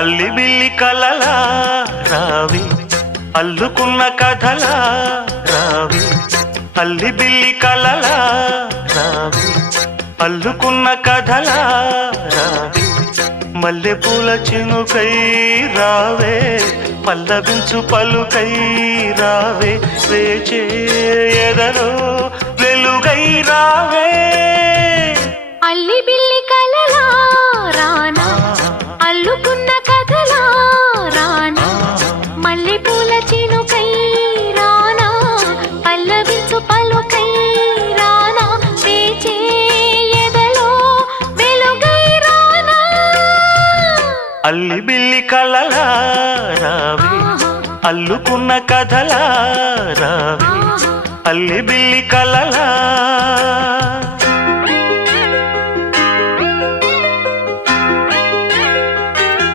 అల్లి బిల్లి కలలా రావి అల్లుకున్న కథలా రావి అల్లి బిల్లి కలలా రావి అల్లుకున్న కథలా రావి మల్లె పూల చినుకై రావే పల్లవించు పలుకై రావే వేచే ఎదలో వెలుగై రావే అల్లి బిల్లి కలలా రానా అల్లుకున్న కథలా రానా మల్లె పూల చినుకై రానా పల్లవించు పలుకై రానా వేచే ఎదలో వెలుగై రానా అల్లి బిల్లి కలలా రావి అల్లుకున్న కథలా రావి అల్లి బిల్లి కలలా